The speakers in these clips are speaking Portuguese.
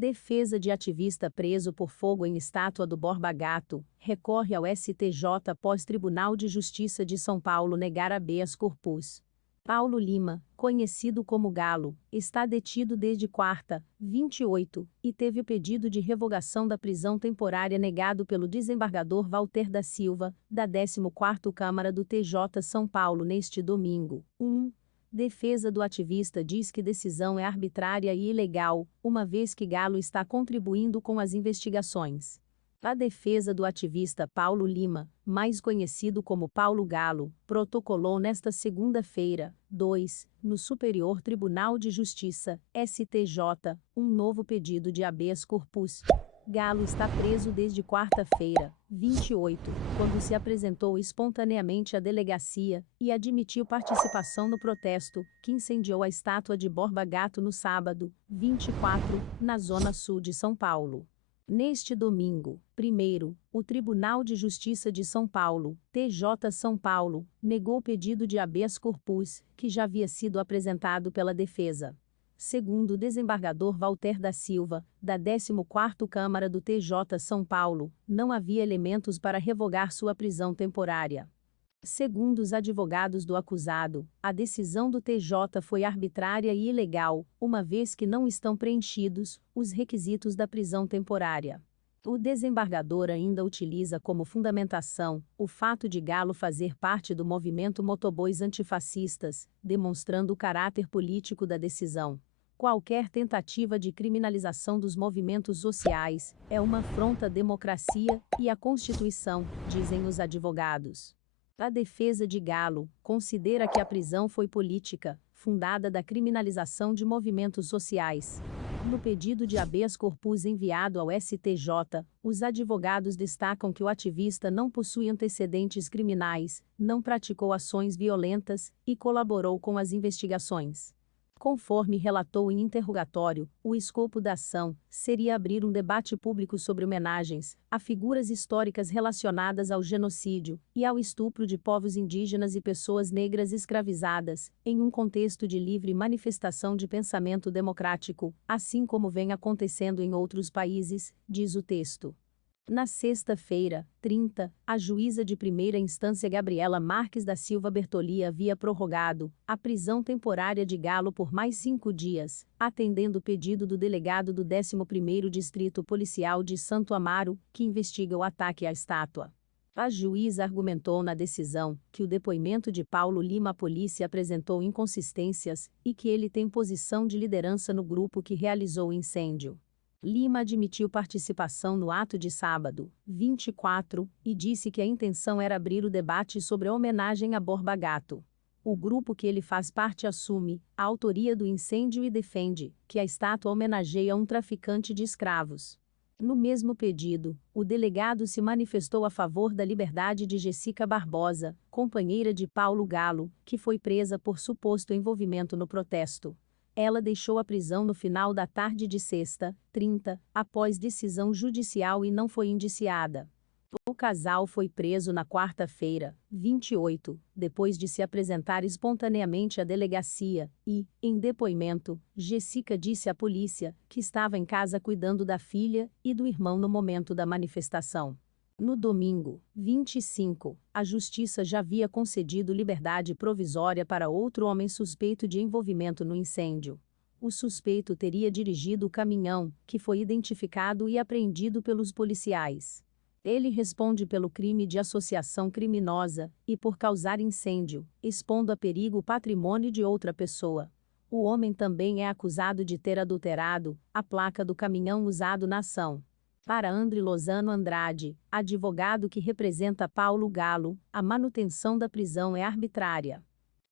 Defesa de ativista preso por fogo em estátua do Borba Gato, recorre ao STJ após Tribunal de Justiça de São Paulo negar habeas corpus. Paulo Lima, conhecido como Galo, está detido desde quarta, 28, e teve o pedido de revogação da prisão temporária negado pelo desembargador Walter da Silva, da 14ª Câmara do TJ São Paulo neste domingo. Defesa do ativista diz que decisão é arbitrária e ilegal, uma vez que Galo está contribuindo com as investigações. A defesa do ativista Paulo Lima, mais conhecido como Paulo Galo, protocolou nesta segunda-feira, 2, no Superior Tribunal de Justiça, STJ, um novo pedido de habeas corpus. Galo está preso desde quarta-feira, 28, quando se apresentou espontaneamente à delegacia e admitiu participação no protesto, que incendiou a estátua de Borba Gato no sábado, 24, na zona sul de São Paulo. Neste domingo, 1º, o Tribunal de Justiça de São Paulo, TJ São Paulo, negou o pedido de habeas corpus, que já havia sido apresentado pela defesa. Segundo o desembargador Walter da Silva, da 14ª Câmara do TJ São Paulo, não havia elementos para revogar sua prisão temporária. Segundo os advogados do acusado, a decisão do TJ foi arbitrária e ilegal, uma vez que não estão preenchidos os requisitos da prisão temporária. O desembargador ainda utiliza como fundamentação o fato de Galo fazer parte do movimento Motobois Antifascistas, demonstrando o caráter político da decisão. Qualquer tentativa de criminalização dos movimentos sociais é uma afronta à democracia e à Constituição, dizem os advogados. A defesa de Galo considera que a prisão foi política, fundada da criminalização de movimentos sociais. No pedido de habeas corpus enviado ao STJ, os advogados destacam que o ativista não possui antecedentes criminais, não praticou ações violentas e colaborou com as investigações. Conforme relatou em interrogatório, o escopo da ação seria abrir um debate público sobre homenagens a figuras históricas relacionadas ao genocídio e ao estupro de povos indígenas e pessoas negras escravizadas, em um contexto de livre manifestação de pensamento democrático, assim como vem acontecendo em outros países, diz o texto. Na sexta-feira, 30, a juíza de primeira instância Gabriela Marques da Silva Bertoli havia prorrogado a prisão temporária de Galo por mais 5 dias, atendendo o pedido do delegado do 11º Distrito Policial de Santo Amaro, que investiga o ataque à estátua. A juíza argumentou na decisão que o depoimento de Paulo Lima à polícia apresentou inconsistências e que ele tem posição de liderança no grupo que realizou o incêndio. Lima admitiu participação no ato de sábado, 24, e disse que a intenção era abrir o debate sobre a homenagem a Borba Gato. O grupo que ele faz parte assume a autoria do incêndio e defende que a estátua homenageia um traficante de escravos. No mesmo pedido, o delegado se manifestou a favor da liberdade de Jessica Barbosa, companheira de Paulo Galo, que foi presa por suposto envolvimento no protesto. Ela deixou a prisão no final da tarde de sexta, 30, após decisão judicial e não foi indiciada. O casal foi preso na quarta-feira, 28, depois de se apresentar espontaneamente à delegacia e, em depoimento, Jessica disse à polícia que estava em casa cuidando da filha e do irmão no momento da manifestação. No domingo, 25, a Justiça já havia concedido liberdade provisória para outro homem suspeito de envolvimento no incêndio. O suspeito teria dirigido o caminhão, que foi identificado e apreendido pelos policiais. Ele responde pelo crime de associação criminosa e por causar incêndio, expondo a perigo o patrimônio de outra pessoa. O homem também é acusado de ter adulterado a placa do caminhão usado na ação. Para André Lozano Andrade, advogado que representa Paulo Galo, a manutenção da prisão é arbitrária.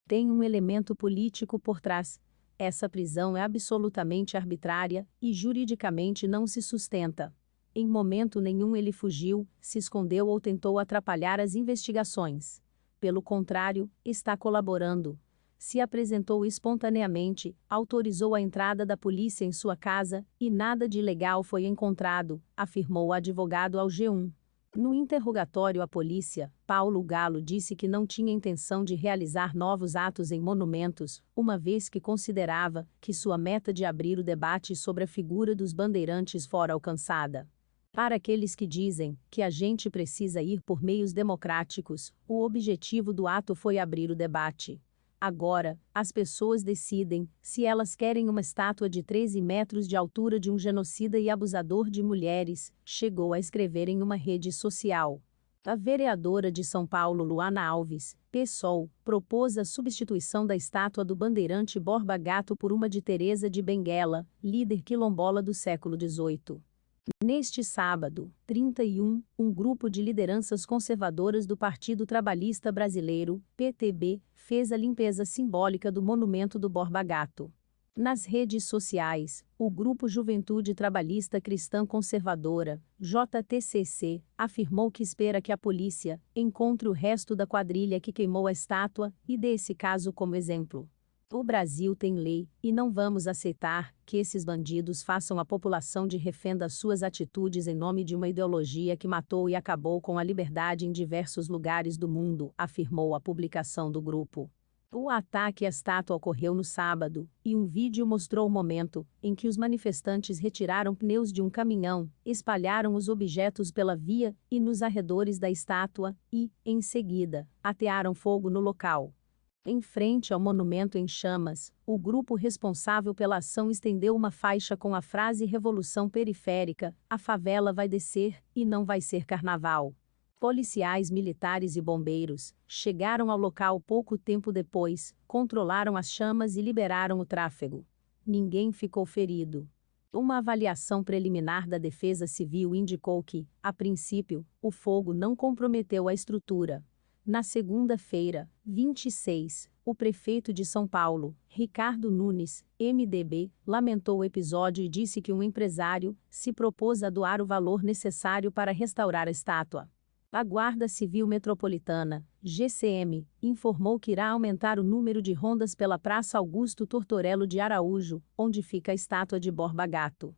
Tem um elemento político por trás. Essa prisão é absolutamente arbitrária e juridicamente não se sustenta. Em momento nenhum ele fugiu, se escondeu ou tentou atrapalhar as investigações. Pelo contrário, está colaborando. Se apresentou espontaneamente, autorizou a entrada da polícia em sua casa, e nada de ilegal foi encontrado, afirmou o advogado ao G1. No interrogatório à polícia, Paulo Galo disse que não tinha intenção de realizar novos atos em monumentos, uma vez que considerava que sua meta de abrir o debate sobre a figura dos bandeirantes fora alcançada. Para aqueles que dizem que a gente precisa ir por meios democráticos, o objetivo do ato foi abrir o debate. Agora, as pessoas decidem se elas querem uma estátua de 13 metros de altura de um genocida e abusador de mulheres, chegou a escrever em uma rede social. A vereadora de São Paulo, Luana Alves, PSOL, propôs a substituição da estátua do bandeirante Borba Gato por uma de Teresa de Benguela, líder quilombola do século XVIII. Neste sábado, 31, um grupo de lideranças conservadoras do Partido Trabalhista Brasileiro, PTB, fez a limpeza simbólica do monumento do Borba Gato. Nas redes sociais, o Grupo Juventude Trabalhista Cristã Conservadora, JTCC, afirmou que espera que a polícia encontre o resto da quadrilha que queimou a estátua e dê esse caso como exemplo. O Brasil tem lei, e não vamos aceitar que esses bandidos façam a população de refém das suas atitudes em nome de uma ideologia que matou e acabou com a liberdade em diversos lugares do mundo, afirmou a publicação do grupo. O ataque à estátua ocorreu no sábado, e um vídeo mostrou o momento em que os manifestantes retiraram pneus de um caminhão, espalharam os objetos pela via e nos arredores da estátua e, em seguida, atearam fogo no local. Em frente ao monumento em chamas, o grupo responsável pela ação estendeu uma faixa com a frase Revolução Periférica: a favela vai descer, e não vai ser carnaval. Policiais militares e bombeiros chegaram ao local pouco tempo depois, controlaram as chamas e liberaram o tráfego. Ninguém ficou ferido. Uma avaliação preliminar da Defesa Civil indicou que, a princípio, o fogo não comprometeu a estrutura. Na segunda-feira, 26, o prefeito de São Paulo, Ricardo Nunes, MDB, lamentou o episódio e disse que um empresário se propôs a doar o valor necessário para restaurar a estátua. A Guarda Civil Metropolitana, GCM, informou que irá aumentar o número de rondas pela Praça Augusto Tortorello de Araújo, onde fica a estátua de Borba Gato.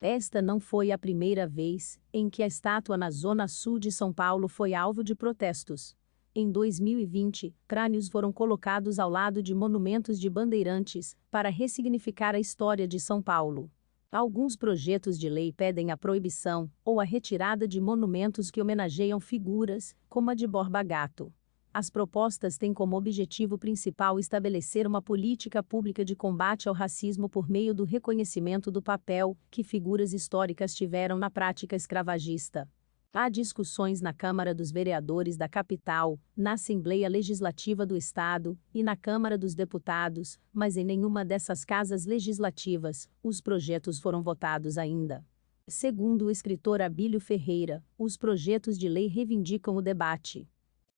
Esta não foi a primeira vez em que a estátua na zona sul de São Paulo foi alvo de protestos. Em 2020, crânios foram colocados ao lado de monumentos de bandeirantes, para ressignificar a história de São Paulo. Alguns projetos de lei pedem a proibição ou a retirada de monumentos que homenageiam figuras, como a de Borba Gato. As propostas têm como objetivo principal estabelecer uma política pública de combate ao racismo por meio do reconhecimento do papel que figuras históricas tiveram na prática escravagista. Há discussões na Câmara dos Vereadores da capital, na Assembleia Legislativa do Estado e na Câmara dos Deputados, mas em nenhuma dessas casas legislativas os projetos foram votados ainda. Segundo o escritor Abílio Ferreira, os projetos de lei reivindicam o debate.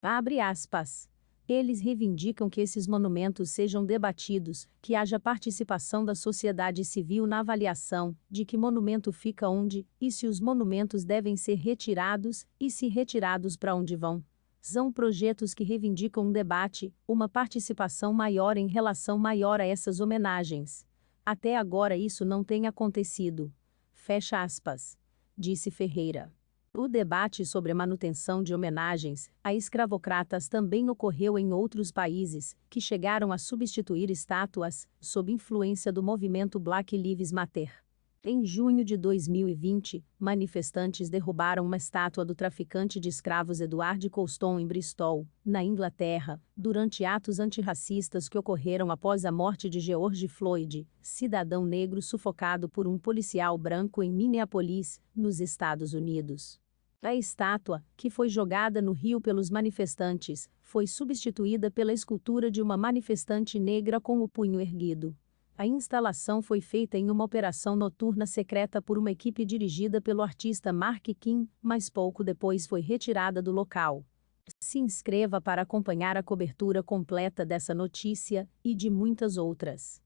Abre aspas. Eles reivindicam que esses monumentos sejam debatidos, que haja participação da sociedade civil na avaliação de que monumento fica onde, e se os monumentos devem ser retirados, e se retirados para onde vão. São projetos que reivindicam um debate, uma participação maior em relação maior a essas homenagens. Até agora isso não tem acontecido. Fecha aspas. Disse Ferreira. O debate sobre a manutenção de homenagens a escravocratas também ocorreu em outros países, que chegaram a substituir estátuas, sob influência do movimento Black Lives Matter. Em junho de 2020, manifestantes derrubaram uma estátua do traficante de escravos Edward Colston em Bristol, na Inglaterra, durante atos antirracistas que ocorreram após a morte de George Floyd, cidadão negro sufocado por um policial branco em Minneapolis, nos Estados Unidos. A estátua, que foi jogada no rio pelos manifestantes, foi substituída pela escultura de uma manifestante negra com o punho erguido. A instalação foi feita em uma operação noturna secreta por uma equipe dirigida pelo artista Mark King, mas pouco depois foi retirada do local. Se inscreva para acompanhar a cobertura completa dessa notícia e de muitas outras.